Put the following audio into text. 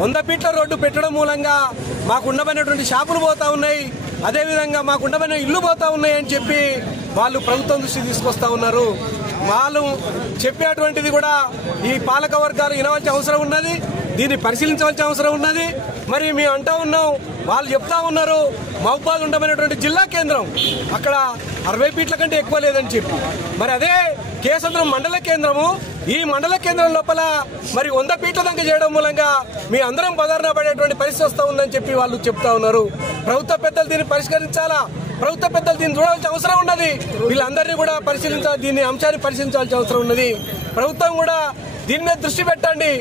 వంద ఫీట్ల రోడ్డు పెట్టడం మూలంగా మాకు ఉండబడినటువంటి షాపులు పోతా ఉన్నాయి, అదేవిధంగా మాకు ఉండబడిన ఇల్లు పోతా ఉన్నాయి అని చెప్పి వాళ్ళు ప్రభుత్వం దృష్టి తీసుకొస్తా ఉన్నారు. వాళ్ళు చెప్పేటువంటిది కూడా ఈ పాలక వర్గాలు వినవలసిన అవసరం ఉన్నది, దీన్ని పరిశీలించవలసిన అవసరం ఉన్నది. మరి మేము అంటా ఉన్నాం, వాళ్ళు చెప్తా ఉన్నారు మహబూబాద్ ఉండబడినటువంటి జిల్లా కేంద్రం అక్కడ 60 ఫీట్ల కంటే ఎక్కువ లేదని చెప్పి, మరి అదే కేసంద్రం మండల కేంద్రము, ఈ మండల కేంద్రం లోపల మరి 100 ఫీట్ల దాకా చేయడం మూలంగా మీ అందరం బదారున పడేటువంటి పరిస్థితి వస్తూ ఉందని చెప్పి వాళ్ళు చెప్తా ఉన్నారు. ప్రభుత్వ పెద్దలు దీన్ని పరిష్కరించాలా, ప్రభుత్వ పెద్దలు దీన్ని చూడాల్సిన అవసరం ఉన్నది. వీళ్ళందరినీ కూడా పరిశీలించాలి, దీన్ని అంశాన్ని పరిశీలించాల్సిన అవసరం ఉన్నది. ప్రభుత్వం కూడా దీని మీద దృష్టి పెట్టండి.